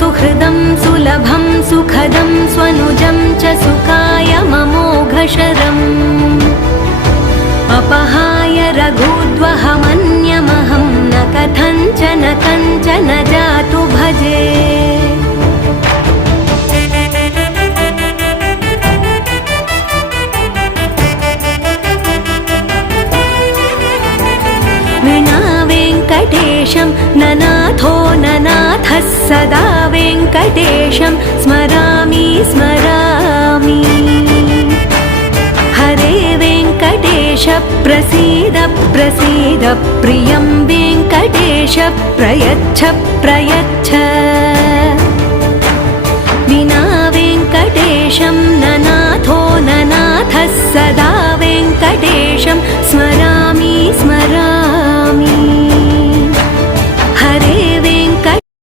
सुहृदं सुलभं सुखदं स्वनुजं च सुखाय ममोघशरम् अपहाय रघुद्वहमन्यमहं न कथञ्चन कञ्चन जातु भजे। विना वेङ्कटेशं ननाथो ननाथः सदा वेङ्कटेशं स्मरामि स्मरामि। हरे वेङ्कटेश प्रसीद प्रसीद प्रियं वेङ्कटेश प्रयच्छ प्रयच्छ।